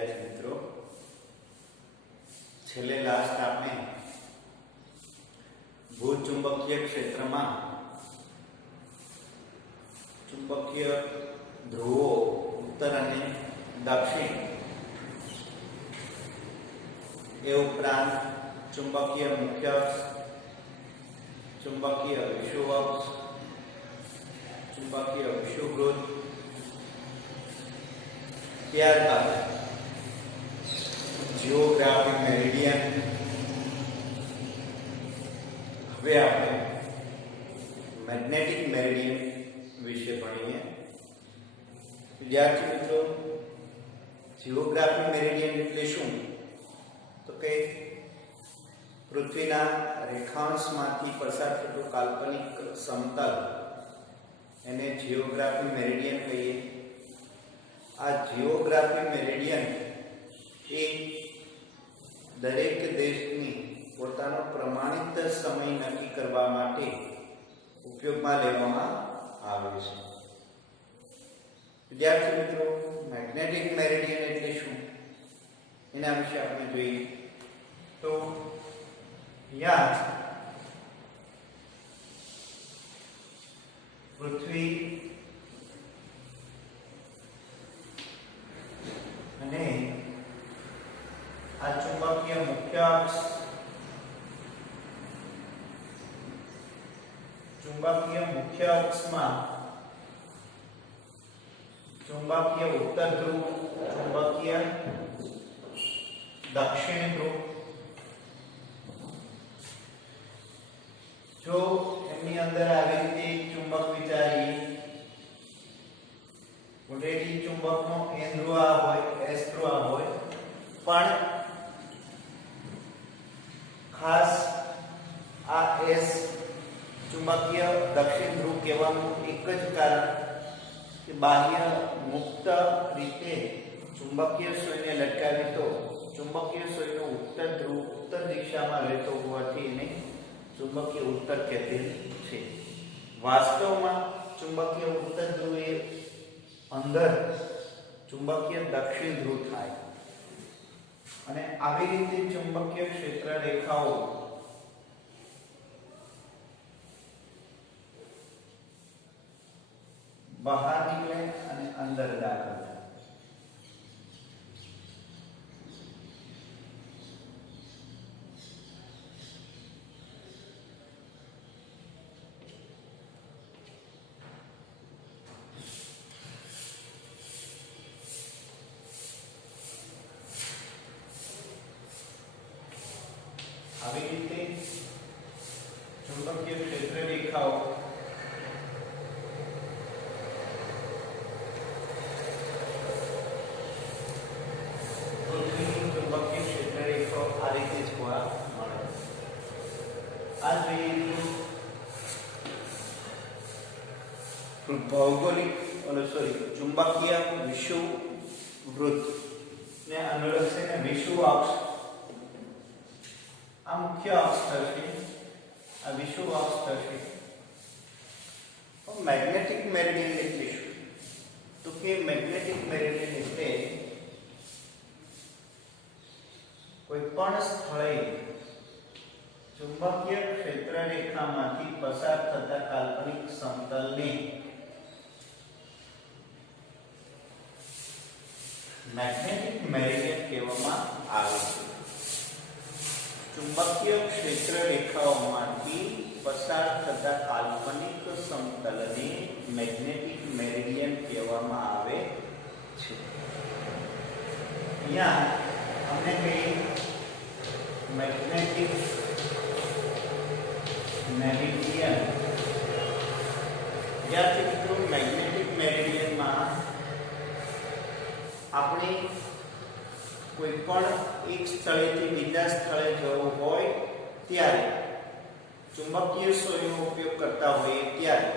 विद्यार्थी मित्रों, छेल्ले लास्ट आपने भूचुंबकीय क्षेत्र में चुंबकीय ध्रुवो उत्तर और दक्षिण ए उपरांत चुंबकीय मुख्य अक्ष, चुंबकीय विषुव अक्ष, चुंबकीय विषुववृत्त, ત્યારબાદ जियोग्राफी मेरिडियन। હવે આપણે મેગ્નેટિક મેરિડિયન વિશે ભણીએ। વિદ્યાર્થી મિત્રો, जियोग्राफी मेरिडियन એટલે શું? તો કે પૃથ્વીના રેખાંશમાંથી પસાર થતું કાલ્પનિક સમતલ એને जियोग्राफी मेरिडियन કહીએ। आ जियोग्राफी मेरिडियन ए दरेक देशनी पोतानो प्रमाणित समय नक्की करवा माटे उपयोगमां लेवामां आवे छे। विद्यार्थी मित्रों, मैग्नेटिक मेरिडियन एटले शुं एना विषे आपणे जोईए। तो या पृथ्वी અને આ ચુંબકીય મુખ્ય અક્ષ, ચુંબકીય મુખ્ય અક્ષમાં ચુંબકીય ઉત્તર ધ્રુવ, ચુંબકીય દક્ષિણ ધ્રુવ, જો એમની અંદર આવી રીતે એક ચુંબક વિચારીએ, પોટેટિવ ચુંબકનો n ધ્રુવ હોય, s ધ્રુવ હોય, પણ ખાસ આ s ચુંબકીય દક્ષિણ ધ્રુવ કહેવાનું એક જ કારણ કે બાહ્ય મુક્ત રીતે ચુંબકીય સોયને લટકાવી તો ચુંબકીય સોયનો ઉત્તર ધ્રુવ ઉત્તર દિશામાં રહેતો હોવાથી એને ચુંબકીય ઉત્તર કહેવાય છે। વાસ્તવમાં ચુંબકીય ઉત્તર ધ્રુવ એ अंदर चुंबकीय दक्षिण ध्रुव थाय अने आवी रीते चुंबकीय क्षेत्र रेखाओ बहार निकले अने अंदर दाखल थाय। આવી રીતે ચુંબકીય ક્ષેત્ર રેખાઓ પૃથ્વીની ચુંબકીય ક્ષેત્ર રેખાઓ આ રીતે જોવા મળે। આ જોઈએ ભૌગોલિક ચુંબકીય વિષુવવૃત્ત ને અનુલક્ષીને વિષુવ અક્ષ आ मुख्य अक्ष थशे, आ विषुव अक्ष थशे। मैग्नेटिक मेरिडियन एटले शुं? तो के मैग्नेटिक मेरिडियन एटले कोईपण स्थळे चुंबकीय क्षेत्र रेखामांथी पसार थता काल्पनिक समतलने मैग्नेटिक मेरिडियन कहेवामां आवे छे। चुंबकीय क्षेत्र रेखाओमांथी पसार थता काल्पनिक समतलने मैग्नेटिक मेरिडियन कहेवामां आवे छे। अहींया हमने कही मैग्नेटिक मेरिडियन। विद्यार्थी मित्रों, मैग्नेटिक मेरिडियन में आपणे कोईपण एक स्थळेथी बीजा स्थळे जवुं होय त्यारे चुंबकीय सोयनो उपयोग करता होईए त्यारे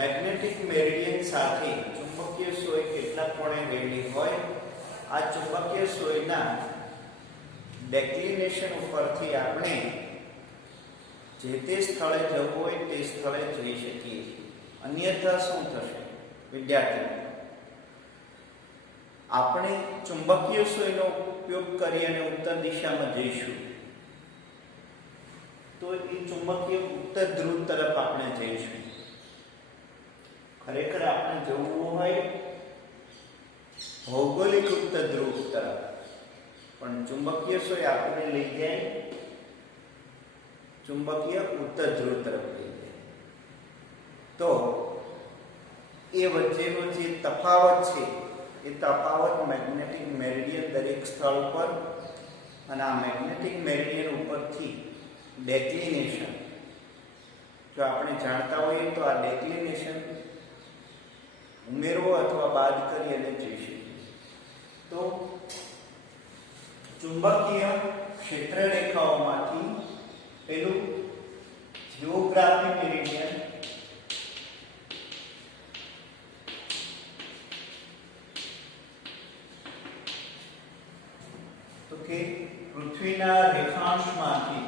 मैग्नेटिक मेरिडियन साथे चुंबकीय सोय केटला कोणे वेली होय आ चुंबकीय सोयना डेक्लिनेशन उपरथी आपणे जे ते स्थळे जवुं होय ते स्थळे जई शकीए। अन्यथा शुं थशे? विद्यार्थी આપણે ચુંબકીય સુઈનો ઉપયોગ કરી અને ઉત્તર દિશામાં જઈશું તો એ ચુંબકીય ઉત્તર ધ્રુવ તરફ આપણે જઈશું. ખરેખર આપણે જવું હોય ભૌગોલિક ઉત્તર ધ્રુવ તરફ, પણ ચુંબકીય સુઈ આપણે લઈ જાય ચુંબકીય ઉત્તર ધ્રુવ તરફ લઈ જાય. તો એ વચ્ચેનો જે તફાવત છે એ તફાવત મેગ્નેટિક મેરિડિયન દરેક સ્થળ પર અને આ મેગ્નેટિક મેરિડિયન ઉપરથી ડેક્લિનેશન, જો આપણે જાણતા હોઈએ તો આ ડેક્લિનેશન ઉમેરવો અથવા બાદ કરી અને જોઈ શકીએ. તો ચુંબકીય ક્ષેત્ર રેખાઓમાંથી પેલું જિયોગ્રાફિક મેરિડિયન તો કે પૃથ્વીના રેખાંશમાંથી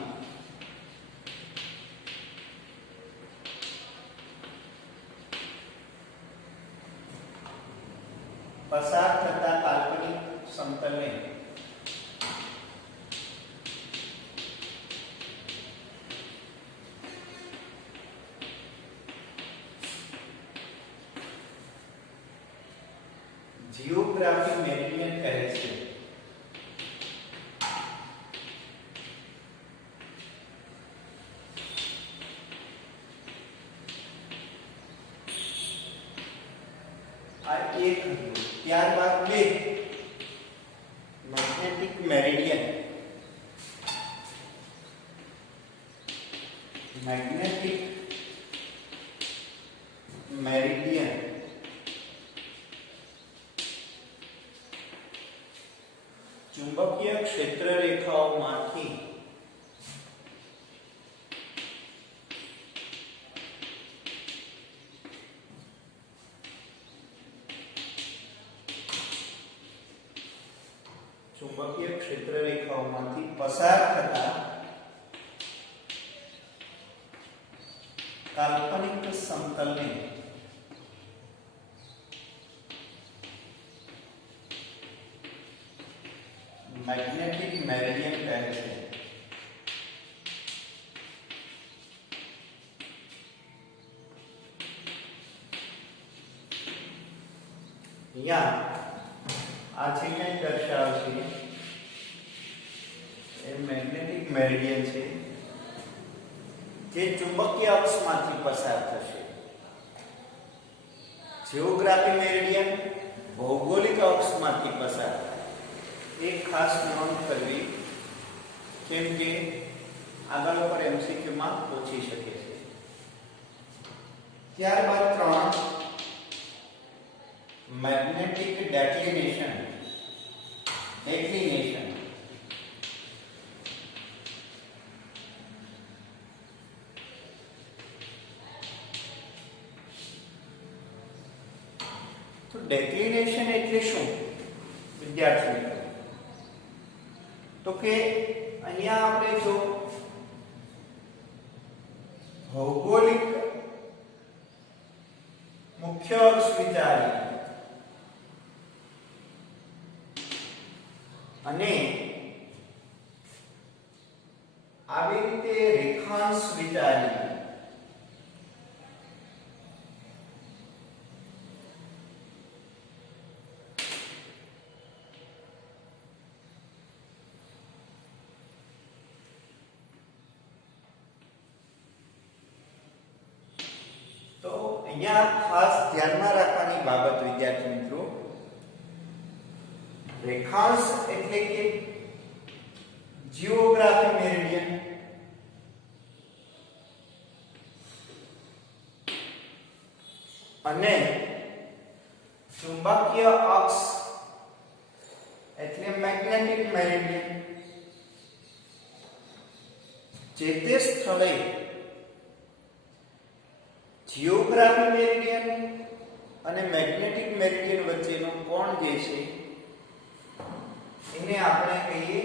પસાર થતા કાલ્પનિક સમતલને જિયોગ્રાફિક મેરિડિયન કહે છે. આ એક, ત્યારબાદ બે મેગ્નેટિક મેરિડિયન. મેગ્નેટિક મેરિડિયન ચુંબકીય ક્ષેત્ર રેખાઓમાંથી ચુંબકીય ક્ષેત્ર રેખાઓમાંથી પસાર થતા કાલ્પનિક સમતલને મેગ્નેટિક મેરિડિયન કહે છે. અહીંયા આ જે કંઈ દર્શાવે છે એ મેગ્નેટિક મેરિડિયન છે જે ચુંબકીય અક્ષમાંથી પસાર થશે. જિયોગ્રાફિક મેરિડિયન ભૌગોલિક અક્ષમાંથી પસાર થાય. એક ખાસ નોંધ કરવી, કેમ કે આગળ પર MCQ માં પૂછી શકે છે. ત્યારબાદ 3 મેગ્નેટિક ડેક્લિનેશન. તો ડેક્લિનેશન એટલે શું વિદ્યાર્થી મિત્રો? તો કે અહીંયા આપણે જો ભૌગોલિક મુખ્ય અક્ષ વિચારીએ અને આવી રીતે રેખાંશ વિચારીએ તો અહીંયા ખાસ ધ્યાનમાં રાખવાની બાબત વિદ્યાર્થી મિત્રો, રેખાંશ એટલે કે જિયોગ્રાફિક મેરિડિયન અને ચુંબકીય અક્ષ એટલે મેગ્નેટિક મેરિડિયન જે તે સ્થળે જિયોગ્રાફિક મેરિડિયન અને મેગ્નેટિક મેરિડિયન વચ્ચેનો કોણ જે છે એને આપણે કહીએ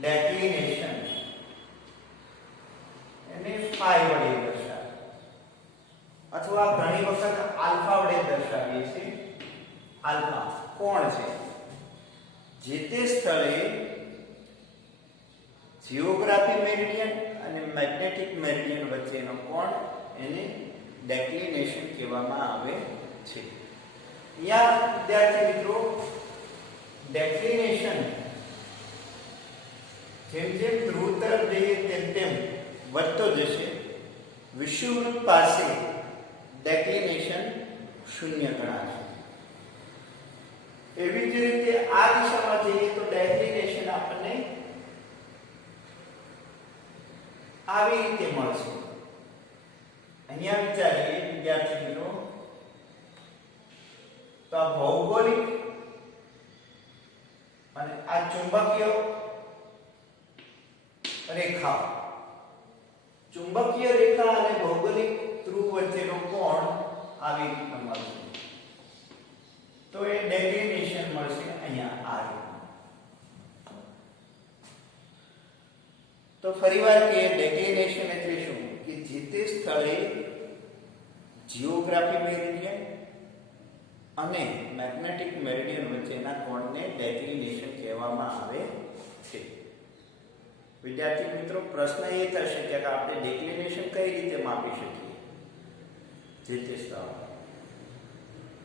ડેક્લિનેશન. એને ફાઈ વડે દર્શાવીએ અથવા ઘણી વખત આલ્ફા વડે દર્શાવીએ છીએ. આલ્ફા કોણ છે જે તે સ્થળે જીઓગ્રાફી મેરિડિયન અને મેગ્નેટિક મેરિડિયન વચ્ચેનો કોણ એને ડેક્લિનેશન કહેવામાં આવે છે. અહીંયા વિદ્યાર્થી મિત્રો ડેક્લિનેશન જેમ જેમ ધ્રુવ તરફ જઈએ તેમ તેમ વધતો જશે. વિષુવવૃત્ત પાસે ડેક્લિનેશન શૂન્ય ગણાશે. એવી જ રીતે આ દિશામાં જઈએ તો ડેક્લિનેશન આપણને આવી રીતે મળશે. અહીંયા વિચારીએ વિદ્યાર્થી મિત્રો તો આ ભૌગોલિક અને આ ચુંબકીય રેખા, ચુંબકીય રેખા અને ભૌગોલિક ધ્રુવ વચ્ચેનો કોણ આવી રીતે મળશે. તો એ ડેક્લિનેશન મળશે અહીંયા આ રીતે. તો ફરીવાર કે ડેક્લિનેશન એટલે શું કે જે તે સ્થળે જીઓગ્રાફી મેરિડિયન અને મેગ્નેટિક મેરિડિયન વચ્ચેના કોણને ડેક્લિનેશન કહેવામાં આવે છે. વિદ્યાર્થી મિત્રો પ્રશ્ન એ થશે કે આપણે ડેક્લિનેશન કઈ રીતે માપી શકીએ જે તે સ્થળ?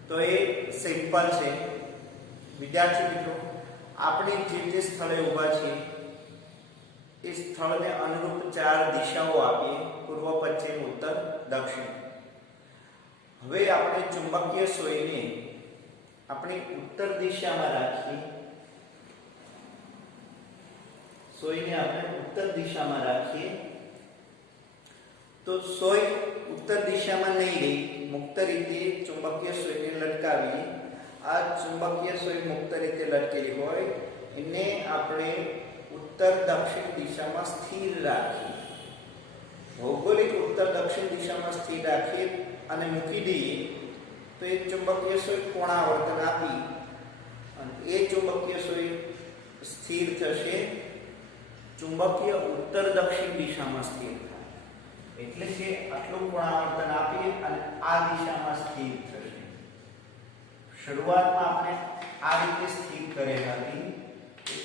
તો એ સિમ્પલ છે વિદ્યાર્થી મિત્રો. આપણે જે તે સ્થળે ઊભા છીએ એ સ્થળને અનુરૂપ 4 દિશાઓ આપીએ: પૂર્વ, પશ્ચિમ, ઉત્તર, દક્ષિણ. હવે આપણે ચુંબકીય સોયને આપણી ઉત્તર દિશામાં રાખીએ. સોયને આપણે ઉત્તર દિશામાં રાખીએ તો સોય ઉત્તર દિશામાં નહીં રહી, મુક્ત રીતે ચુંબકીય સોયને લટકાવીએ. આ ચુંબકીય સોય મુક્ત રીતે લટકેલી હોય એને આપણે ઉત્તર દક્ષિણ દિશામાં સ્થિર રાખીએ. ભૌગોલિક ઉત્તર દક્ષિણ દિશામાં સ્થિર રાખીએ અને મૂકી દઈએ તો એ ચુંબકીય સોય કોણાવર્તન આપી અને એ ચુંબકીય સોય સ્થિર થશે, ચુંબકીય ઉત્તર દક્ષિણ દિશામાં સ્થિર થાય. એટલે કે આટલું કોણાવર્તન આપી અને આ દિશામાં સ્થિર થશે. શરૂઆતમાં આપણે આ રીતે સ્થિર કરેલ હતી,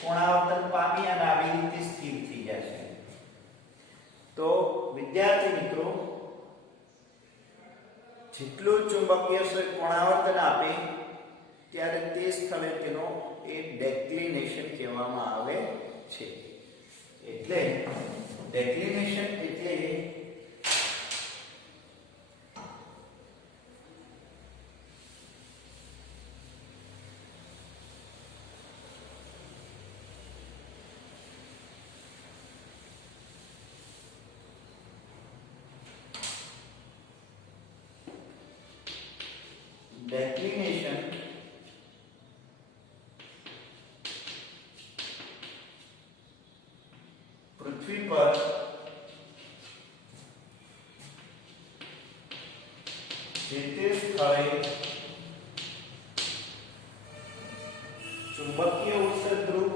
કોણાવર્તન પામી અને આવી રીતે સ્થિર થઈ જશે. તો વિદ્યાર્થી મિત્રો જેટલું ચુંબકીય સોય કોણાવર્તન આપે ત્યારે તે સ્થળે તેનો એ ડેક્લિનેશન કહેવામાં આવે છે. એટલે ડેક્લિનેશન એટલે declination પૃથ્વી પર જે તે સ્થળે ચુંબકીય ઉત્સર્ગ ધ્રુવ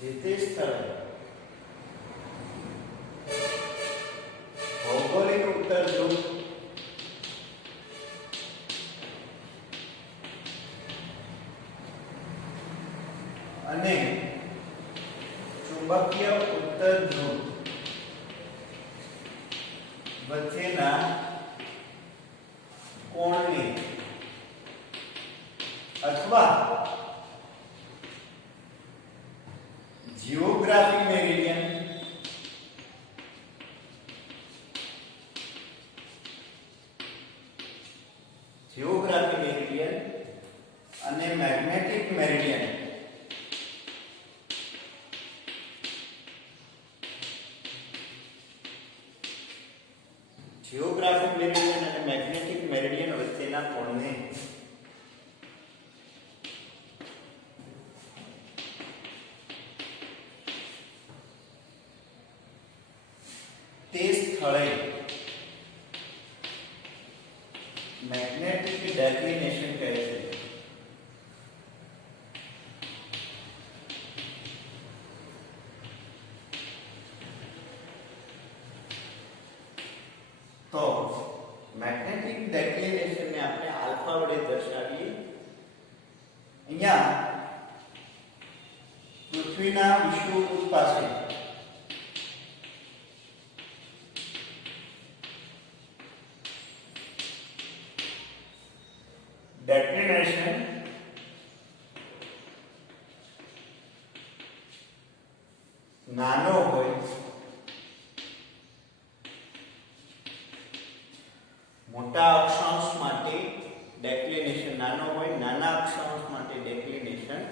જે તે સ્થળે ભૌગોલિક ઉત્તર ધ્રુવ અને ચુંબકીય ઉત્તર ધ્રુવ વચ્ચેના કોણને અથવા જીઓગ્રાફી મેરિડિયન અને મેગ્નેટિક મેરિડિયન જીઓગ્રાફિક મેરિડિયન અને મેગ્નેટિક મેરિડિયન વચ્ચેના કોણને તે સ્થળે મેગ્નેટિક ડેક્લિનેશન કહે છે. તો મેગ્નેટિક ડેક્લિનેશન ને આપણે આલ્ફા વડે દર્શાવીએ. અહીંયા પૃથ્વીના વિષુવવૃત્ત પાસે ડેક્લિનેશન નાનો હોય, મોટા અક્ષાંશ માટે ડેક્લિનેશન નાનો હોય, નાના અક્ષાંશ માટે ડેક્લિનેશન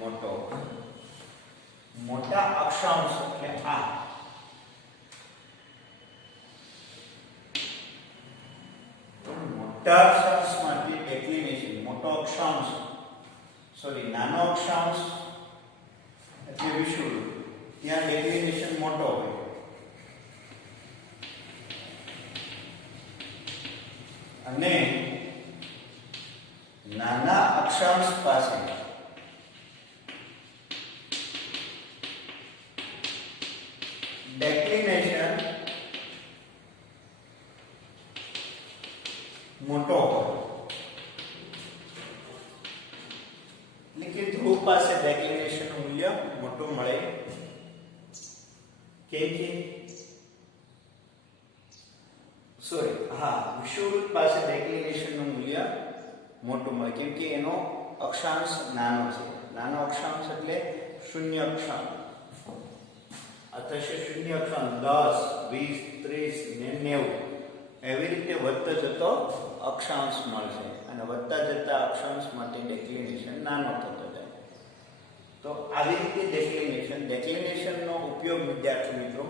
મોટો હોય. મોટા અક્ષાંશ એટલે આ મોટા અક્ષાંશ માટે ડેક્લિનેશન મોટો અક્ષાંશ નાનો અક્ષાંશ એટલે વિષુવવૃત્ત, ત્યાં ડેક્લિનેશન મોટો હોય. અને નાના અક્ષાંશ પાસે ડેક્લિનેશન મોટો હોય. એટલે કે ધ્રુવ પાસે ડેક્લિનેશન નું મૂલ્ય મોટું મળે. કે વિષુવવૃત્ત પાસે ડેક્લિનેશન નું મૂલ્ય મોટું મળે કેમ કે એનો અક્ષાંશ નાનો છે. નાનો અક્ષાંશ એટલે શૂન્ય અક્ષાંશ. આ થશે શૂન્ય અક્ષાંશ 10, 20, 30 ને 90 એવી રીતે વધતો જતો અક્ષાંશ મળશે અને વધતા જતા અક્ષાંશ માટે ડેક્લિનેશન નાનો થતો જાય. તો આવી રીતે ડેક્લિનેશનનો ઉપયોગ વિદ્યાર્થી મિત્રો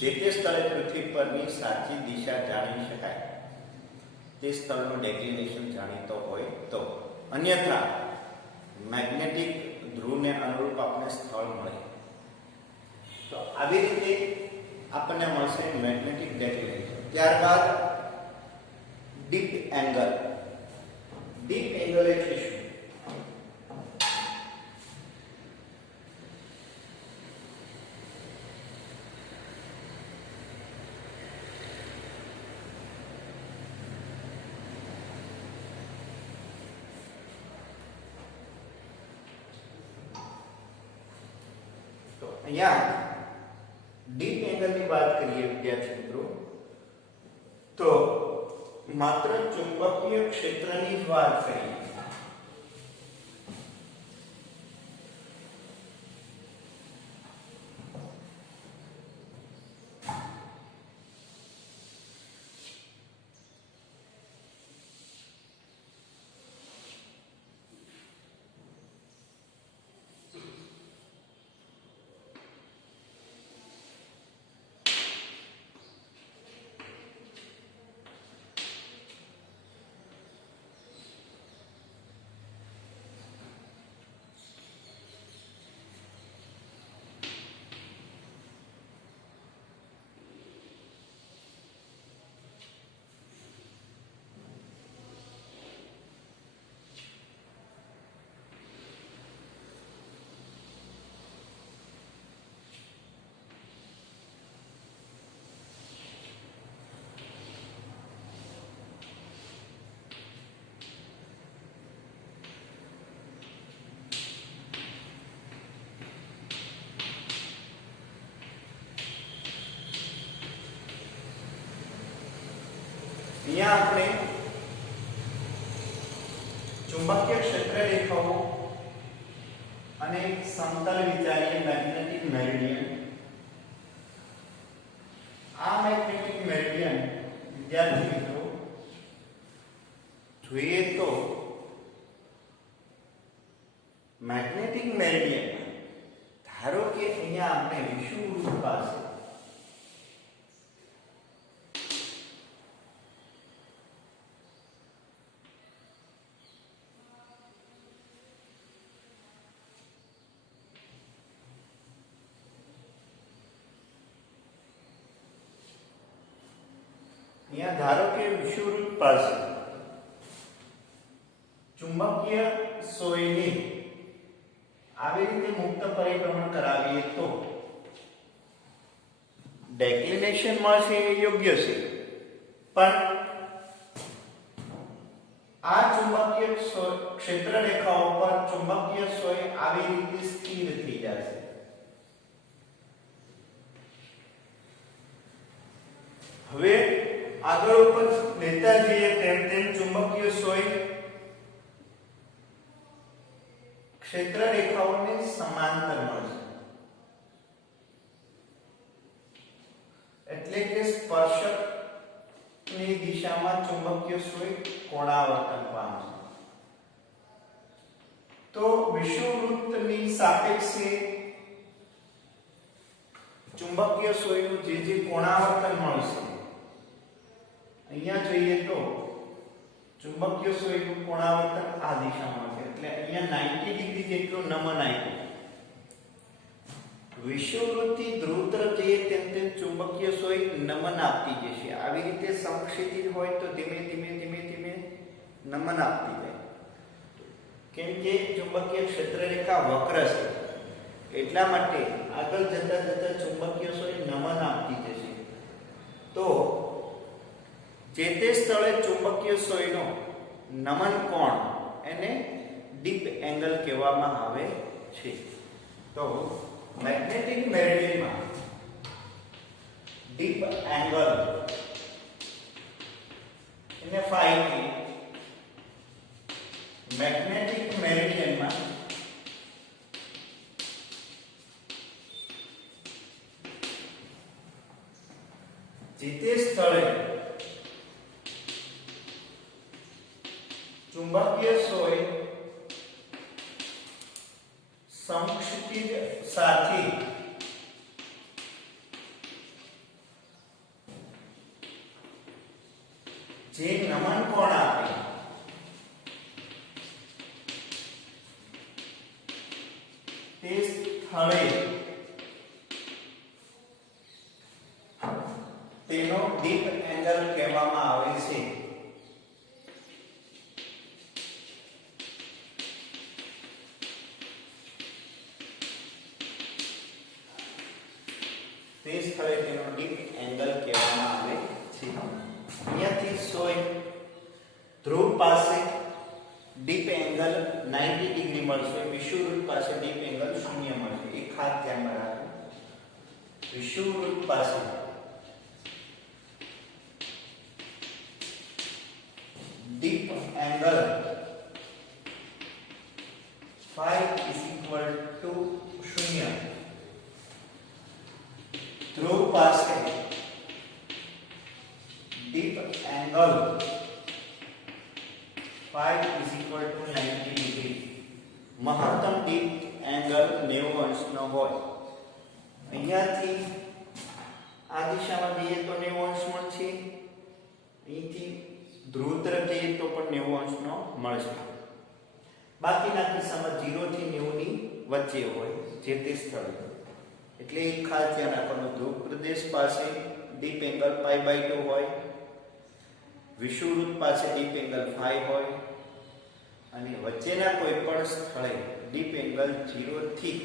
જે તે સ્થળે પૃથ્વી પરની સાચી દિશા જાણી શકાય તે સ્થળનું ડેક્લિનેશન જાણીતો હોય તો, અન્યથા મેગ્નેટિક ધ્રુવને અનુરૂપ આપણને સ્થળ મળે. તો આવી રીતે આપણને મળશે મેગ્નેટિક ડેક્લિનેશન. ત્યારબાદ ડીપ એંગલ. ડીપ એંગલ એટલે શું? અહીંયા ડીપ એંગલની વાત કરીએ વિદ્યાર્થી મિત્રો તો માત્ર ચુંબકીય ક્ષેત્રની જ વાત કરીએ. અહીંયા આપણે ચુંબકીય ક્ષેત્ર રેખાઓ અને સમતલ વિચારીએ મેગ્નેટિક મેરિડિયન. આ મેગ્નેટિક મેરિડિયન વિદ્યાર્થી મિત્રો જોઈએ તો મેગ્નેટિક મેરિડિયન ધારો કે અહીંયા આપણે વિષુવવૃત્ત પાસે ધારો કે વિષુવવૃત્ત પાસે ચુંબકીય સોયને આવી રીતે મુક્ત પરિભ્રમણ કરાવીએ તો ડેક્લિનેશન મળશે એ યોગ્ય છે, પણ આ ચુંબકીય ક્ષેત્ર રેખાઓ પર ચુંબકીય સોય આવી રીતે સ્થિર થઈ જશે. હવે આગળ ઉપર લેતા જઈએ તેમ તેમ ચુંબકીય સોય ક્ષેત્ર રેખાઓને સમાંતર મળશે, એટલે કે સ્પર્શકની દિશામાં ચુંબકીય સોય કોણાવર્તન પામશે. તો વિષુવવૃત્તની સાપેક્ષે ચુંબકીય સોયનું જે કોણાવર્તન મળશે, અહીંયા જોઈએ તો ચુંબકીય સોયનું કોણાવર્તન આ દિશામાં છે, એટલે અહીંયા 90 ડિગ્રી જેટલું નમન આવ્યું. વિષુવવૃત્તથી ધ્રુવ જઈએ તેમ તેમ ચુંબકીય સોય નમન આપતી જશે. આવી રીતે સમક્ષિતિજ હોય તો ધીમે ધીમે ધીમે ધીમે નમન આપતી જાય, કેમ કે ચુંબકીય ક્ષેત્ર રેખા વક્ર છે, એટલા માટે આગળ જતા જતા ચુંબકીય સોય નમન આપતી જશે. તો જે તે સ્થળે ચુંબકીય સોયનો નમન કોણ એને ડીપ એંગલ કહેવામાં આવે છે. તો મેગ્નેટિક મેરિડિયનમાં ડીપ એંગલ એને ફાઈ થી મેગ્નેટિક મેરિડિયનમાં જે તે સ્થળે ચુંબકીય સોય સમક્ષિતિજ સાથે જે નમન કોણ આપે તે સ્થળે તેનો ડીપ એંગલ કહેવામાં આવે છે. તે સ્થળે તેનો ડીપ એંગલ કહેવામાં આવે છે. અહીંયાથી સોય ધ્રુવ પાસે ડીપ એંગલ 90 ડિગ્રી મળશે, વિષુવવૃત્ત પાસે ડીપ એંગલ 0 મળશે. એક ખાસ ધ્યાનમાં રાખો, વિષુવવૃત્ત પાસે deep angle phi is equal to 0, ધ્રુવ પાસે deep angle phi is equal to 90 degree. મહત્તમ ડીપ એંગલ 90 અંશનો હોય. અહીંયાથી આ દિશામાં જઈએ તો 90 અંશ મળશે, અહીંથી ધ્રુવ તરફ જઈએ તો પણ 90 અંશનો મળશે. બાકીના કિસ્સામાં 0 થી 90 ની વચ્ચે હોય જે તે સ્થળે. એટલે એક ખાસ ધ્યાન રાખવાનું, ધ્રુવ પ્રદેશ પાસે ડીપ એંગલ π/2 હોય, વિષુવવૃત્ત પાસે ડીપ એંગલ phi હોય, અને વચ્ચેના કોઈ પણ સ્થળે ડીપ એંગલ 0 થી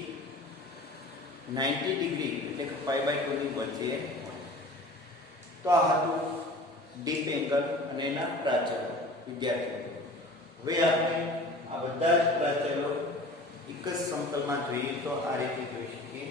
90 ડિગ્રી એટલે કે π/2 ની વચ્ચે હોય. તો આ હતું ડીપ એંગલ અને એના પ્રાચલો. વિદ્યાર્થીઓ, હવે આપણે આ બધા જ પ્રાચલો એક જ સમતલમાં જોઈએ તો આ રીતે જોઈ શકીએ.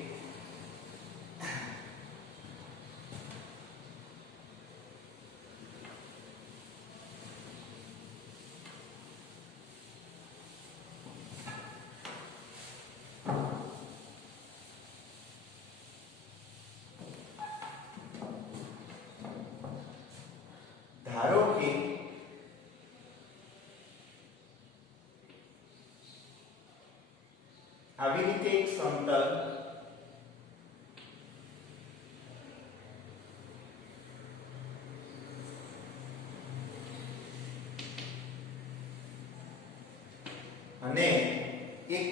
ધારો કે આવી રીતે એક સમતલ અને એક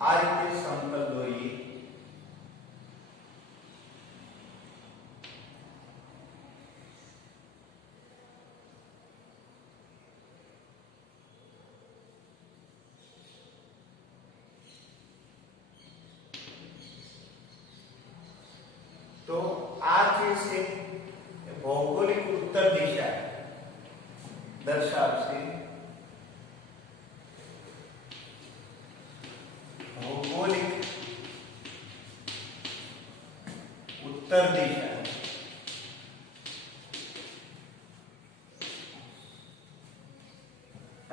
આ રીતે સમતલ દોરીએ, છે એ ભૌગોલિક ઉત્તર દિશા દર્શાવશે. ભૌગોલિક ઉત્તર દિશા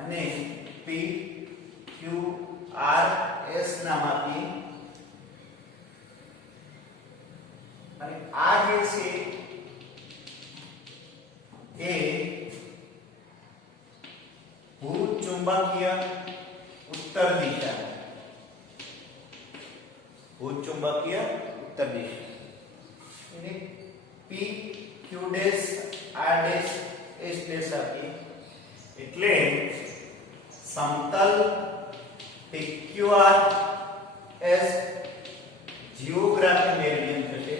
અને P Q R S નામાંથી અને આ જે છે એ ભૂચુંબકીય ઉત્તર દિશા ભૂચુંબકીય ઉત્તર દિશા એને P Q dash R dash S dash આપી એટલે સમતલ PQR S જીઓગ્રાફી મેરિડિયન થશે.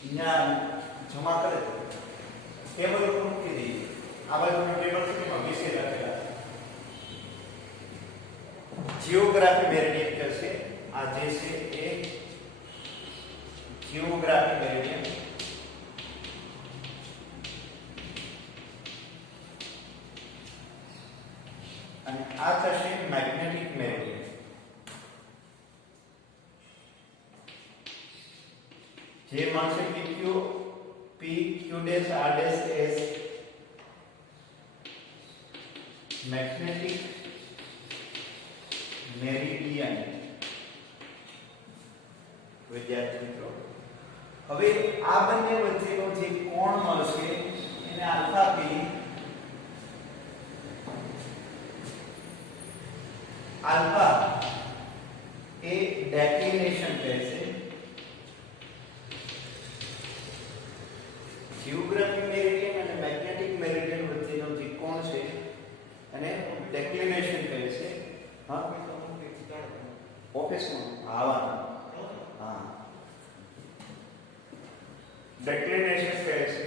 અહીંયા જમા કરે ટેબલ ઉપર મૂકી દઈએ. આ બાજુનું ટેબલ છે એમાં વિશે લખેલા જીઓગ્રાફી મેરિડિયન થશે. આ જે છે એ જીઓગ્રાફી મેરિડિયન અને આ થશે મેગ્નેટિક મેરિડિયન. જે મળશે P Q dash R dash S magnetic meridian. વિદ્યાર્થી મિત્રો, હવે આ બંને વચ્ચેનો જે કોણ મળશે એને આલ્ફા પી આલ્ફા એ ડેક્લિનેશન કહેશે. જીઓગ્રાફી મેરિડિયન અને મેગ્નેટિક મેરિડિયન વચ્ચેનો જે કોણ છે અને ડેક્લિનેશન કહે છે. હા ઓફિસમાં આવવાનું. હા ડેક્લિનેશન કહે છે.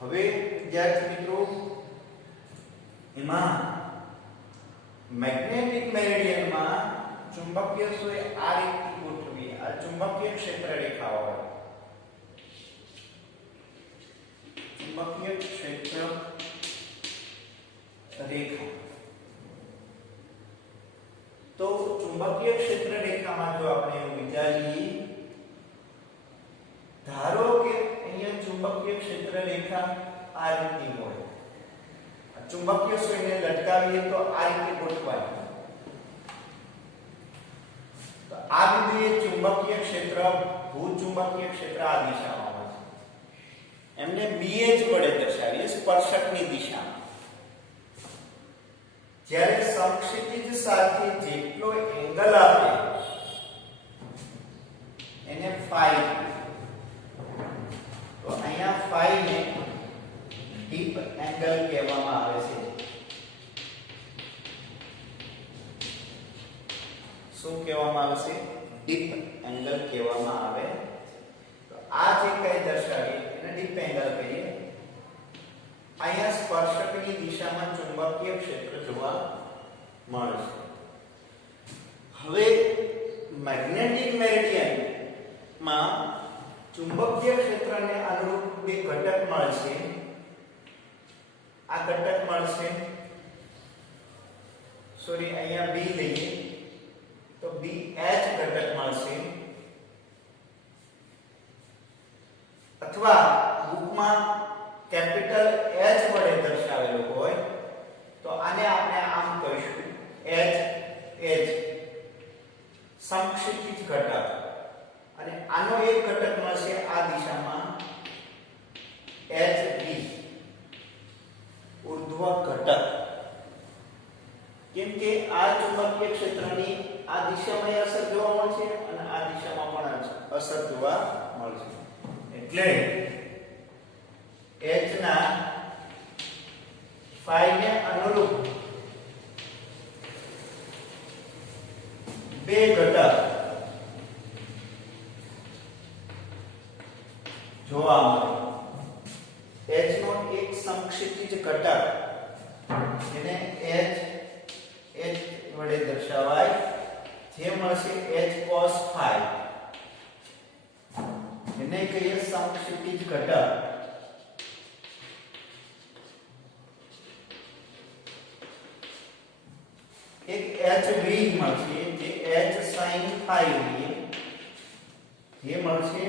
હવે વિદ્યાર્થી મિત્રો, એમાં મેગ્નેટિક મેરિડિયનમાં ચુંબકીય સુઈ આ રીતની ગોઠવી. આ ચુંબકીય ક્ષેત્ર રેખાઓ ચુંબકીય ક્ષેત્ર રેખા. તો ચુંબકીય ક્ષેત્ર રેખામાં જો આપણે એવું વિચારીએ, ધારો કે અહીંયા ચુંબકીય ક્ષેત્ર રેખા આ રીતની હોય, ચુંબકીય સુઈને લટકાવીએ તો આ રીતે ગોઠવાય. તો આ બિંદુએ ચુંબકીય ક્ષેત્ર ભૂચુંબકીય ક્ષેત્ર આ દિશામાં હોય છે. એમને BH વડે દર્શાવીએ સ્પર્શકની દિશામાં. જ્યારે સમક્ષિતિજ સાથે જેટલો એંગલ આપે એને ફાઈ. તો અહીંયા ફાઈ ને ડીપ એંગલ કહેવામાં આવે છે. શું કહેવામાં આવે છે? ડીપ એંગલ કહેવામાં આવે. તો આ જે કઈ દર્શાવી એને ડીપ એંગલ કહીએ. અહીંયા સ્પર્શકની દિશામાં ચુંબકીય ક્ષેત્ર જોવા મળશે. હવે મેગ્નેટિક મેરિડિયન માં ચુંબકીય ક્ષેત્રને અનુરૂપ બે ઘટક મળશે. આ ઘટક મળશે, સોરી અહીંયા B લઈએ તો BH ઘટક મળશે, અથવા બુકમાં કેપિટલ H વડે દર્શાવેલું હોય તો આને આપણે આમ કહીશું HH સમક્ષિતિજ ઘટક. અને આનો એક ઘટક મળશે આ દિશામાં HB ઉર્ધ્વ ઘટક. કેમ કે આ ચુંબકીય ક્ષેત્રની આ દિશામાં અસર જોવા મળશે અને આ દિશામાં પણ અસર જોવા મળશે. એટલે H ના ફાઈ ને અનુરૂપ બે ઘટક જોવા મળે. H નો એક સમક્ષિતિજ ઘટક જેને H વડે દર્શાવાય જે મળશે h cos phi એને કહીએ સમક્ષિતિજ ઘટક. એક hv મળશે જે h sin phi છે, જે મળશે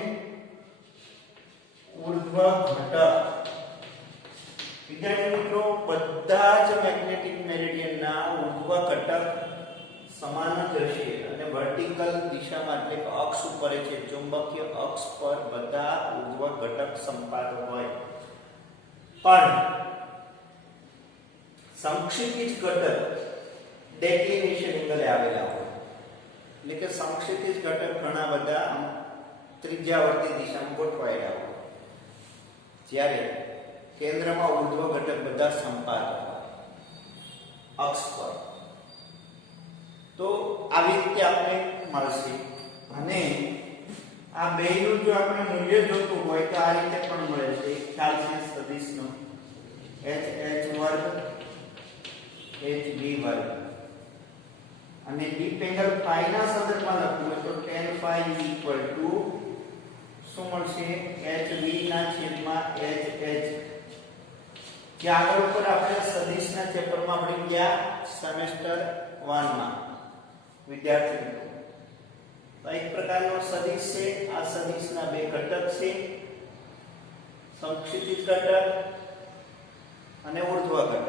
ઉર્ધ્વ ઘટક. વિદ્યાર્થી મિત્રો, બધા જ મેગ્નેટિક મેરિડિયન ના ઉર્ધ્વ ઘટક સમાન જ રહેશે અને વર્ટિકલ દિશામાં એટલે કે અક્ષ ઉપર છે, ચુંબકીય અક્ષ પર બધા ઉર્ધ્વ ઘટક સંપાત હોય. પણ સમક્ષિતિજ ઘટક ડેક્લિનેશન એંગલે આવેલા હોય, એટલે કે સમક્ષિતિજ ઘટક ઘણા બધા ત્રિજ્યાવર્તી દિશામાં ગોઠવાયેલા હોય, જ્યારે કેન્દ્રમાં ઉર્ધ્વ ઘટક બધા સંપાત હોય અક્ષ પર. તો આવી રીતે આપણે મળશે. અને આ બેનું જો આપણે મૂલ્ય જોતું હોય તો આ રીતે પણ મળે છે. ખ્યાલ છે સદિશનો h વર્ગ h b વર્ગ, અને ડીપ એંગલ phi ના સંદર્ભમાં લખવું હોય તો tan phi શું મળશે? hv ના છેદમાં hh. જે આગળ ઉપર આપણે સદિશના ચેપ્ટરમાં ભણી ગયા સેમેસ્ટર 1 માં વિદ્યાર્થી મિત્રો. તો એક પ્રકારનો સદિશ છે. આ સદિશના બે ઘટક છે, સમક્ષિતિજ ઘટક અને ઉર્ધ્વ ઘટક.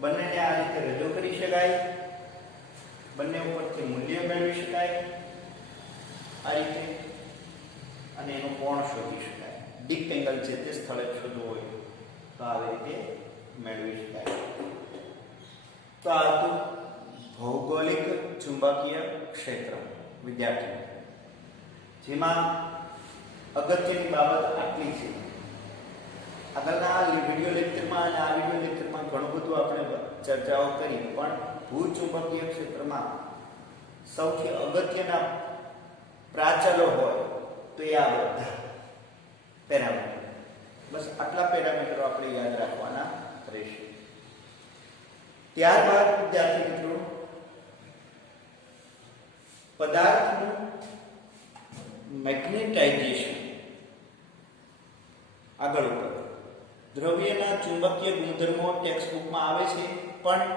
બંનેને આ રીતે રજૂ કરી શકાય, બંને ઉપરથી મૂલ્ય મેળવી શકાય આ રીતે, અને એનું કોણ શોધી શકાય. ડીપ એંગલ છે તે સ્થળે શોધવું હોય તો આવી રીતે મેળવી શકાય. તો આ તો ભૌગોલિક ચુંબકીય ક્ષેત્ર વિદ્યાર્થીઓ, જેમાં અગત્યની બાબત આટલી છે. આગળના વિડિયો લેક્ચરમાં અને આ વિડિયો લેક્ચરમાં ઘણું બધું આપણે ચર્ચાઓ કરી, પણ ભૂચુંબકીય ક્ષેત્રમાં સૌથી અગત્યના પ્રાચલો હોય તો એ આ બધા પેરામીટર. બસ આટલા પેરામીટરો આપણે યાદ રાખવાના રહેશે. ત્યારબાદ વિદ્યાર્થી મિત્રો, પદાર્થનું મેગ્નેટાઇઝેશન. આગળ ઉપર દ્રવ્યના ચુંબકીય ગુણધર્મો ટેક્સ્ટ બુકમાં આવે છે, પણ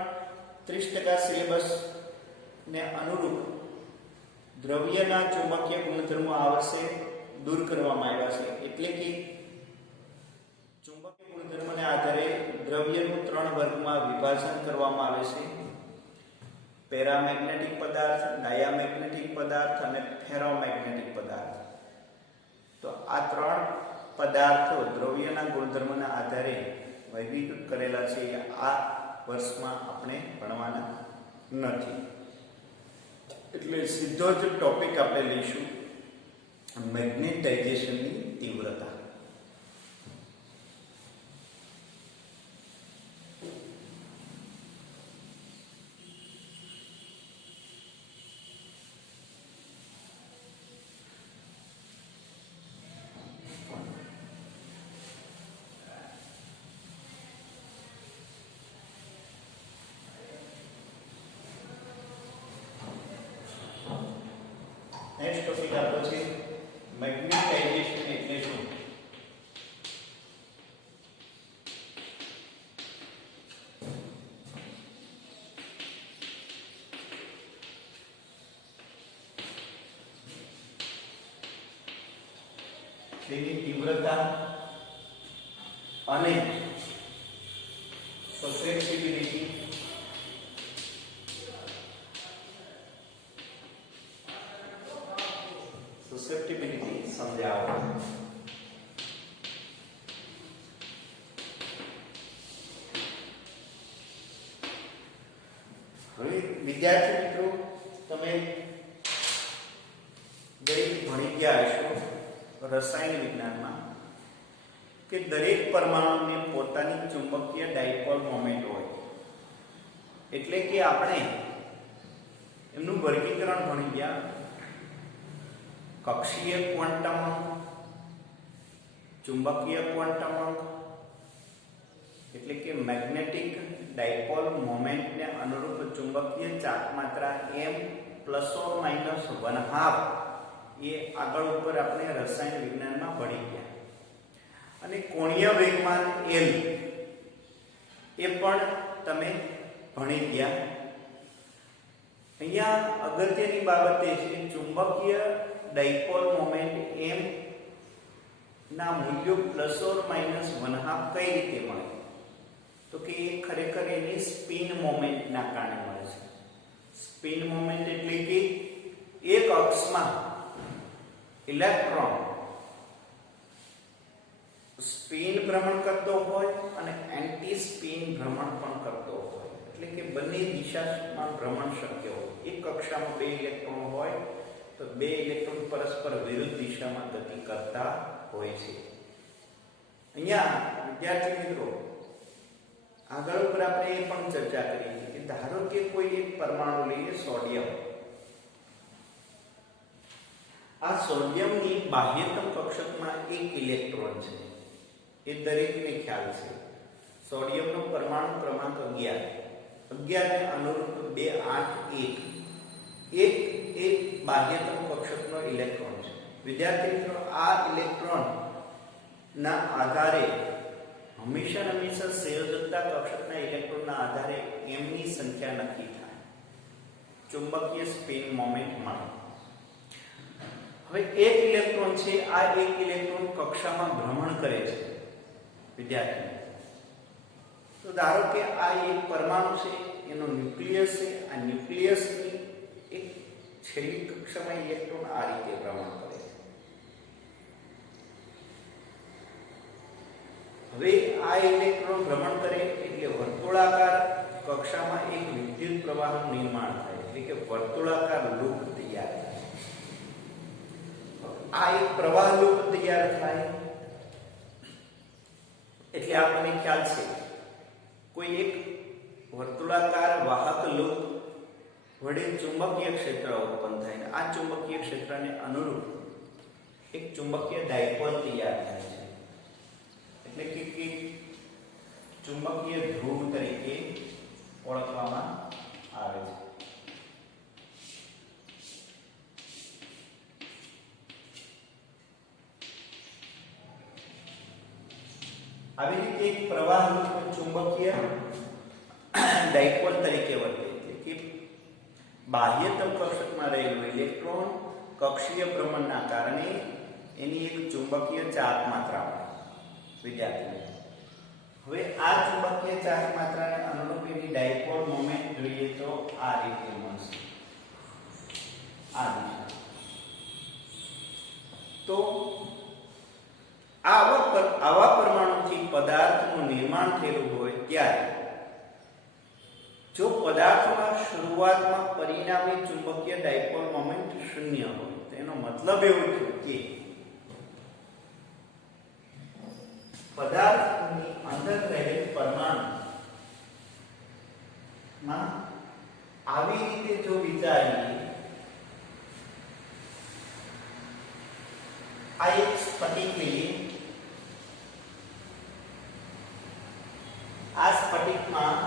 30% સિલેબસ ને અનુરૂપ દ્રવ્યના ચુંબકીય ગુણધર્મો આ વર્ષે દૂર કરવામાં આવ્યા છે. એટલે કે ચુંબકીય ગુણધર્મને આધારે દ્રવ્યનું 3 વર્ગમાં વિભાજન કરવામાં આવે છે: પેરામેગ્નેટિક પદાર્થ, ડાયામેગ્નેટિક પદાર્થ અને ફેરોમેગ્નેટિક પદાર્થ. તો આ 3 પદાર્થો દ્રવ્યના ગુણધર્મના આધારે વર્ગીકૃત કરેલા છે. આ વર્ષમાં આપણે ભણવાના નથી, એટલે સીધો જ ટોપિક આપણે લઈશું મેગ્નેટાઇઝેશનની તીવ્રતા. નેક્સ્ટ ટોપિક આપણો છે મેગ્નેટાઇઝેશન એટલે શું? તેની તીવ્રતા અને સસેપ્ટિબિલિટી સમજાવો. હવે વિદ્યાર્થી મિત્રો, તમે દરેક ભણી ગયા હશો રસાયણ વિજ્ઞાનમાં કે દરેક પરમાણુને પોતાની ચુંબકીય ડાયપોલ મોમેન્ટ હોય. એટલે કે આપણે એમનું વર્ગીકરણ ભણી ગયા: કક્ષીય ક્વોન્ટમ અંક, ચુંબકીય ક્વોન્ટમ અંક, એટલે કે મેગ્નેટિક ડાયપોલ મોમેન્ટને અનુરૂપ ચુંબકીય ચાર્જ માત્રા m પ્લસ ઓર માઇનસ 1/2 એ આગળ ઉપર આપણે રસાયણ વિજ્ઞાનમાં ભણી ગયા. અને કોણીય વેગમાન L એ પણ તમે ભણી ગયા. અહીંયા અગત્યની બાબત એ છે ચુંબકીય ડાયપોલ મોમેન્ટ m ના મૂલ્યો પ્લસ ઓર માઇનસ 1/2 કઈ રીતે મળે? તો કે એ ખરેખર એની સ્પિન મોમેન્ટના કારણે મળે છે. સ્પિન મોમેન્ટ એટલે કે એક અક્ષમાં ઇલેક્ટ્રોન સ્પિન ભ્રમણ કરતો હોય અને એન્ટી સ્પિન ભ્રમણ પણ કરતો હોય, એટલે કે બંને દિશામાં ભ્રમણ શક્ય હોય. એક કક્ષામાં બે ઇલેક્ટ્રોન હોય તો બે ઇલેક્ટ્રોન પરસ્પર વિરુદ્ધ દિશામાં ગતિ કરતા હોય છે. અહીંયા વિદ્યાર્થી મિત્રો આગળ ઉપર આપણે એ પણ ચર્ચા કરી કે ધારો કે કોઈ એક પરમાણુ લઈએ સોડિયમ. આ સોડિયમની બાહ્યતમ કક્ષકમાં એક ઇલેક્ટ્રોન છે, એ દરેકને ખ્યાલ છે. સોડિયમનો પરમાણુ ક્રમાંક 11 ને અનુરૂપ 2 8 1 એક બાહ્યતમ કક્ષકનો ઇલેક્ટ્રોન છે. વિદ્યાર્થી મિત્રો આ ઇલેક્ટ્રોન ના આધારે હંમેશા સંયોજકતા કક્ષકના ઇલેક્ટ્રોનના આધારે m ની સંખ્યા નક્કી થાય, ચુંબકીય સ્પિન મોમેન્ટ મળે. હવે એક ઇલેક્ટ્રોન છે, આ એક ઇલેક્ટ્રોન કક્ષામાં ભ્રમણ કરે છે વિદ્યાર્થી. તો ધારો કે આ એક પરમાણુ છે, એનો ન્યુક્લિયસ છે. આ ન્યુક્લિયસની એક છેલ્લી કક્ષામાં ઇલેક્ટ્રોન આ રીતે ભ્રમણ કરે છે. હવે આ ઇલેક્ટ્રોન ભ્રમણ કરે એટલે વર્તુળાકાર કક્ષામાં એક વિદ્યુત પ્રવાહનું નિર્માણ થાય, એટલે કે વર્તુળાકાર લૂપ તૈયાર થાય. આ એક પ્રવાહ લૂપ તૈયાર થાય એટલે આપણને ખ્યાલ છે કોઈ એક વર્તુળાકાર વાહક લૂપ વડે ચુંબકીય ક્ષેત્ર ઉત્પન્ન થાય અને આ ચુંબકીય ક્ષેત્રને અનુરૂપ એક ચુંબકીય ડાયપોલ તૈયાર થાય છે, એટલે કે ચુંબકીય ધ્રુવ તરીકે ઓળખવામાં આવે છે. આવી રીતે એક પ્રવાહ લૂપ ચુંબકીય ડાયપોલ તરીકે વર્તે છે કે બાહ્યતમ કક્ષકમાં રહેલો ઇલેક્ટ્રોન કક્ષીય ભ્રમણના કારણે એની એક ચુંબકીય ચાર્જ માત્રા મળે. વિદ્યાર્થી હવે આ ચુંબકીય ચાર્જ માત્રાને અનુરૂપ એની ડાયપોલ મોમેન્ટ જોઈએ તો આ રીતે મળશે, આ દિશા. તો આવા પરમાણુથી પદાર્થનું નિર્માણ થયેલું હોય ત્યારે જો પદાર્થમાં શરૂઆતમાં પરિણામી ચુંબકીય ડાયપોલ મોમેન્ટ 0 હોય તો એનો મતલબ એવો છે કે પદાર્થની અંદર રહેલ પરમાણુમાં આવી રીતે જો વિચારીએ, આ એક સ્ફટિક લઈએ. આ સ્ફટિકમાં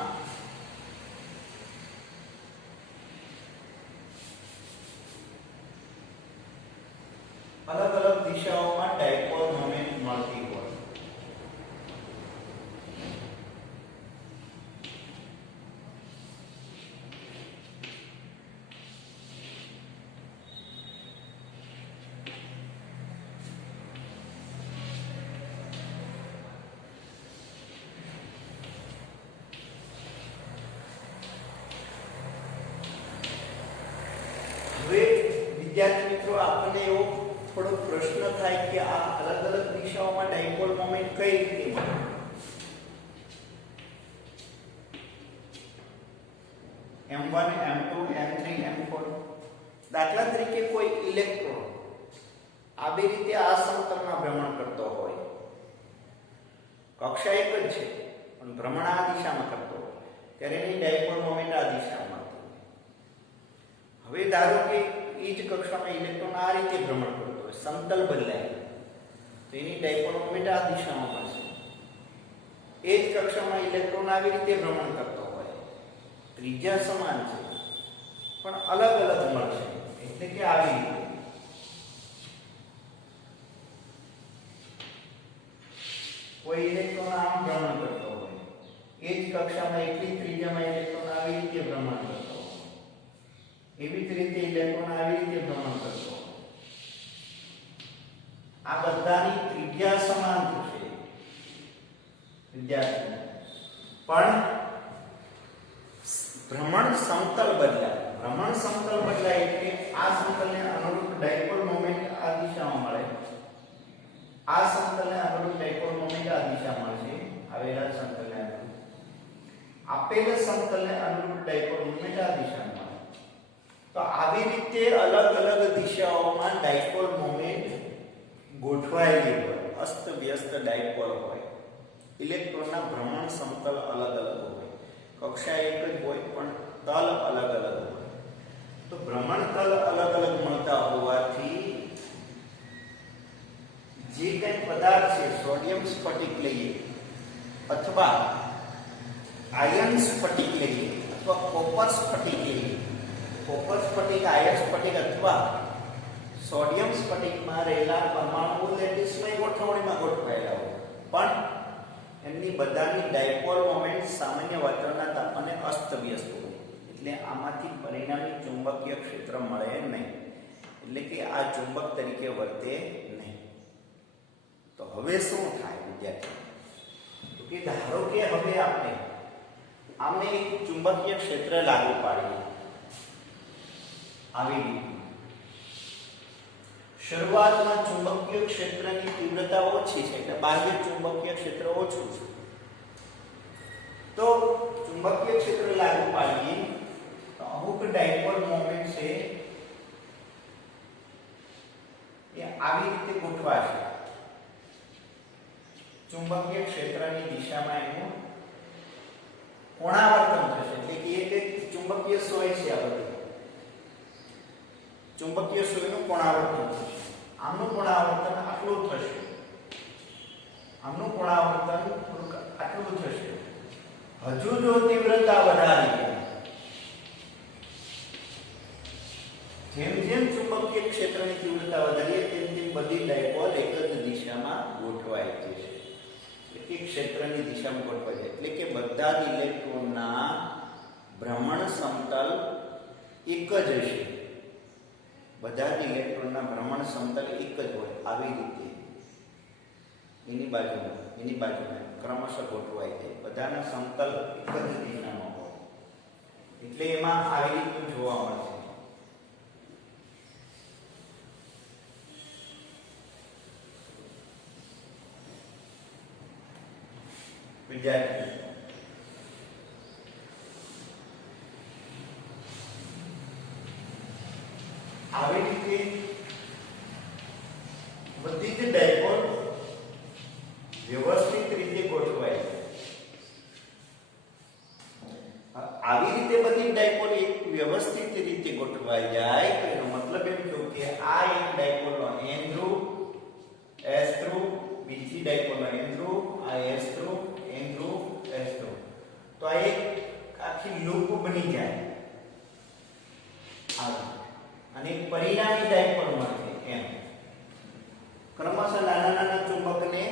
અલગ અલગ દિશાઓમાં ડાયપોલ મોમેન્ટ મળતી હોય. વિદ્યાર્થી મિત્રો આપણને એવો થોડો પ્રશ્ન થાય કે આ અલગ અલગ દિશાઓમાં ડાયપોલ મોમેન્ટ કઈ રીતે મળે? m1 m2 m3 m4 દાખલા તરીકે કોઈ ઇલેક્ટ્રોન આવી રીતે આ સમતલમાં ભ્રમણ કરતો હોય, કક્ષા એક જ છે પણ ભ્રમણ આ દિશામાં કરતો હોય ત્યારે એની ડાયપોલ મોમેન્ટ આ દિશામાં મળતી. હવે ધારો કે એ જ કક્ષામાં ઇલેક્ટ્રોન આ રીતે ભ્રમણ કરતો હોય, સમતલ બદલાય તો એની ડાયપોલ મોમેન્ટ આ દિશામાં મળશે. એ જ કક્ષામાં ઇલેક્ટ્રોન આવી રીતે ભ્રમણ કરતો હોય, ત્રિજ્યા સમાન છે પણ અલગ અલગ મળશે. એટલે કે આવી રીતે કોઈ ઇલેક્ટ્રોન આમ ભ્રમણ કરતો હોય, એ જ કક્ષામાં એકલી ત્રિજ્યામાં ઇલેક્ટ્રોન આવી રીતે ભ્રમણ કરતો હોય, એવી જ રીતે ઇલેક્ટ્રોન આવી રીતે ભ્રમણ કરતો હોય. આ બધાની ત્રિજ્યા સમાન થશે, વિદ્યાર્થી, પણ ભ્રમણ સમતલ બદલાય. ભ્રમણ સમતલ બદલાય એટલે આ સમતલને અનુરૂપ ડાયપોલ મોમેન્ટ આ દિશામાં મળે, આ સમતલને અનુરૂપ ડાયપોલ મોમેન્ટ આ દિશામાં મળશે, આવેલા સમતલને અનુરૂપ આપેલા સમતલને અનુરૂપ ડાયપોલ મોમેન્ટ આ દિશામાં મળે. તો આવી રીતે અલગ અલગ દિશાઓમાં ડાયપોલ મોમેન્ટ ગોઠવાયેલી હોય, અસ્ત વ્યસ્ત ડાયપોલ હોય. ઇલેક્ટ્રોનના ભ્રમણ સમતલ અલગ અલગ હોય, કક્ષા એક જ હોય પણ તલ અલગ અલગ હોય. તો ભ્રમણ તલ અલગ અલગ મળતા હોવાથી જે કંઈ પદાર્થ છે, સોડિયમ સ્ફટિક લઈએ અથવા આયર્ન સ્ફટિક લઈએ અથવા કોપર સ્ફટિક લઈએ, કોપર સ્ફટિક, આયર્ન સ્ફટિક અથવા સોડિયમ સ્ફટિકમાં રહેલા પરમાણુઓ લેટિસની ગોઠવણીમાં ગોઠવાયેલા હોય, પણ એમની બધાની ડાયપોલ મોમેન્ટ સામાન્ય વાતાવરણના તાપમાને અસ્તવ્યસ્ત હોય. એટલે આમાંથી પરિણામી ચુંબકીય ક્ષેત્ર મળે નહીં, એટલે કે આ ચુંબક તરીકે વર્તે નહીં. તો હવે શું થાય વિદ્યાર્થી? તો કે ધારો કે હવે આપણે આમને એક ચુંબકીય ક્ષેત્ર લાગુ પાડીએ આવી રીતે. શરૂઆતમાં ચુંબકીય ક્ષેત્રની તીવ્રતા ઓછી છે, એટલે બાહ્ય ચુંબકીય ક્ષેત્ર ઓછું છે. તો ચુંબકીય ક્ષેત્ર લાગુ પાડીએ તો અમુક ડાયપોલ મોમેન્ટ છે એ આવી રીતે ગોઠવાશે. ચુંબકીય ક્ષેત્રની દિશામાં એનું કોણાવર્તન થશે, એટલે કે એક ચુંબકીય સોય છે, આ બધી ચુંબકીય સોયનું કોણાવર્તન થશે. આમનું કોણાવર્તન આટલું થશે, આમનું કોણાવર્તન થોડુંક આટલું થશે. હજુ જો તીવ્રતા વધારીએ, જેમ જેમ ચુંબકીય ક્ષેત્રની તીવ્રતા વધારીએ તેમ તેમ બધી ડાયપોલ એક જ દિશામાં ગોઠવાય છે, એટલે ક્ષેત્રની દિશામાં ગોઠવાય છે. એટલે કે બધા જ ઇલેક્ટ્રોનના ભ્રમણ સમતલ એક જ હશે, બધા જ ઇલેક્ટ્રોનના ભ્રમણ સમતલ એક જ હોય. આવી રીતે એની બાજુમાં ક્રમશઃ ગોઠવાય છે, બધાના સમતલ એક જ દિશામાં હોય. એટલે એમાં આવી રીતનું જોવા મળશે. વિદ્યાર્થી, આવી રીતે બધી જ ડાયપોલ વ્યવસ્થિત રીતે ગોઠવાય છે. આવી રીતે બધી ડાયપોલ એક વ્યવસ્થિત રીતે ગોઠવાઈ જાય તો એનો મતલબ એમ થયો કે આ એક ડાયપોલનો n ધ્રુવ, s ધ્રુવ, બીજી ડાયપોલનો n ધ્રુવ, આ s ધ્રુવ, n ધ્રુવ, s ધ્રુવ. તો આ એક આખી લૂપ બની જાય અને પરિણામી ડાયપોલ મળશે. એમ ક્રમશઃ નાના નાના ચુંબકને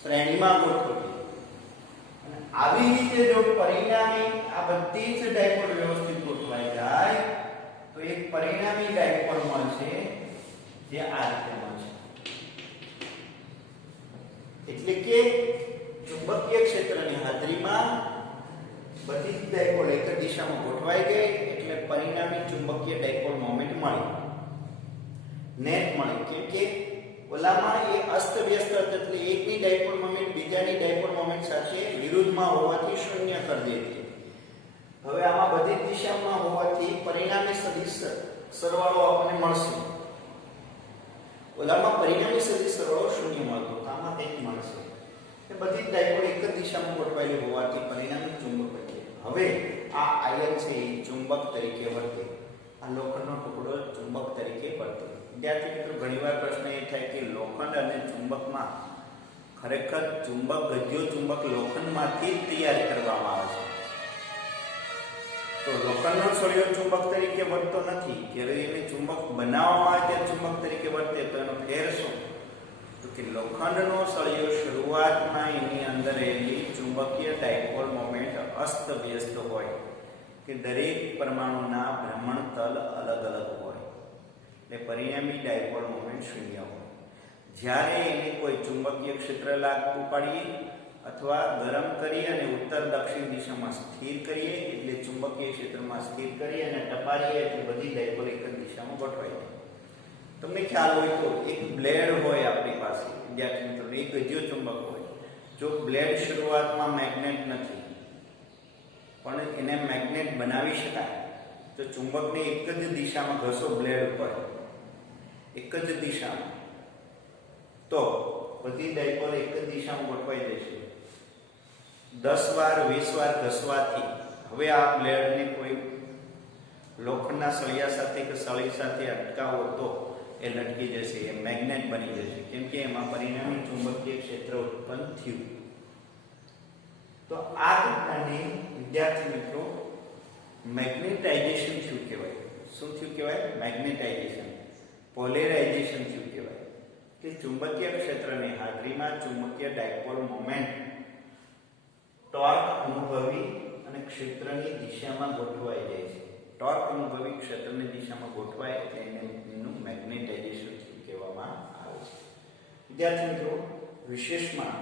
શ્રેણીમાં ગોઠવવી. અને આવી રીતે જો પરિણામી આ બધી જ ડાયપોલ વ્યવસ્થિત ગોઠવાઈ જાય તો એક પરિણામી ડાયપોલ મળશે, જે આ રીતે મળશે. એટલે કે ચુંબકીય ક્ષેત્રની હાજરીમાં બધી જ ડાયપોલ એક જ દિશામાં ગોઠવાઈ ગઈ, એટલે પરિણામી ચુંબકીય ડાયપોલ મોમેન્ટ મળી, નેટ મળી. કેમ કે ઓલામાં એ અસ્તવ્યસ્ત હતું, એટલે એકની ડાયપોલ મોમેન્ટ બીજાની ડાયપોલ મોમેન્ટ સાથે વિરુદ્ધમાં હોવાથી શૂન્ય કરી દેતી. હવે આમાં બધી જ દિશામાં હોવાથી પરિણામી સદિશ સરવાળો આપણને મળશે. ઓલામાં પરિણામી સદિશ સરવાળો શૂન્ય મળતો, આમાં એક મળશે. એ બધી જ ડાયપોલ એક જ દિશામાં ગોઠવાયેલી હોવાથી પરિણામી ચુંબક બને. હવે આ આયન છે એ ચુંબક તરીકે વર્તે, આ લોખંડનો ટુકડો ચુંબક તરીકે વર્તે. વિદ્યાર્થી મિત્રો, ઘણીવાર પ્રશ્ન એ થાય કે લોખંડ અને ચુંબકમાં ખરેખર ચુંબક ગજ્યો ચુંબક લોખંડમાંથી જ તૈયાર કરવામાં આવે છે. તો લોખંડ લોખંડનો સળિયો ચુંબક તરીકે વર્તતો નથી. જ્યારે એને ચુંબક બનાવવામાં આવે ત્યારે ચુંબક તરીકે વર્તે તો એનો ફેર શું? તો કે લોખંડનો સળિયો શરૂઆતમાં એની અંદર રહેલી ચુંબકીય ડાયપોલ મોમેન્ટ અસ્તવ્યસ્ત હોય કે દરેક પરમાણુના ભ્રમણતલ અલગ અલગ હોય એટલે પરિણામી ડાયપોલ મોમેન્ટ શૂન્ય હોય. જ્યારે એને કોઈ ચુંબકીય ક્ષેત્ર લાગુ પાડીએ અથવા ગરમ કરી અને ઉત્તર દક્ષિણ દિશામાં સ્થિર કરીએ એટલે ચુંબકીય ક્ષેત્રમાં સ્થિર કરી અને ટપારીએ એટલે બધી ડાયપોલ એક જ દિશામાં ગોઠવાઈ જાય. તમને ખ્યાલ હોય તો એક બ્લેડ હોય આપણી પાસે, વિદ્યાર્થી મિત્રો, એક ગજ્યો ચુંબક હોય. જો બ્લેડ શરૂઆતમાં મેગ્નેટ નથી પણ એને મેગ્નેટ બનાવી શકાય તો ચુંબકને એક જ દિશામાં ઘસો બ્લેડ ઉપર, એક જ દિશામાં, તો બધી ડાયપોલ એક જ દિશામાં ગોઠવાઈ જશે. 10 વાર 20 વાર ઘસવાથી હવે આ બ્લેડને કોઈ લોખંડના સળિયા સાથે કે સળી સાથે અટકાવો તો એ લટકી જશે, એ મેગ્નેટ બની જશે, કેમ કે એમાં પરિણામી ચુંબકીય ક્ષેત્ર ઉત્પન્ન થયું. તો આ ઘટનાને વિદ્યાર્થી મિત્રો મેગ્નેટાઇઝેશન થયું કહેવાય. શું થયું કહેવાય? મેગ્નેટાઇઝેશન, પોલેરાઇઝેશન થયું કહેવાય. કે ચુંબકીય ક્ષેત્રની હાજરીમાં ચુંબકીય ડાયપોલ મોમેન્ટ ટોર્ક અનુભવી અને ક્ષેત્રની દિશામાં ગોઠવાઈ જાય છે. ટોર્ક અનુભવી ક્ષેત્રની દિશામાં ગોઠવાય એટલે એનું મેગ્નેટાઇઝેશન કહેવામાં આવે છે. વિદ્યાર્થી મિત્રો, વિશેષમાં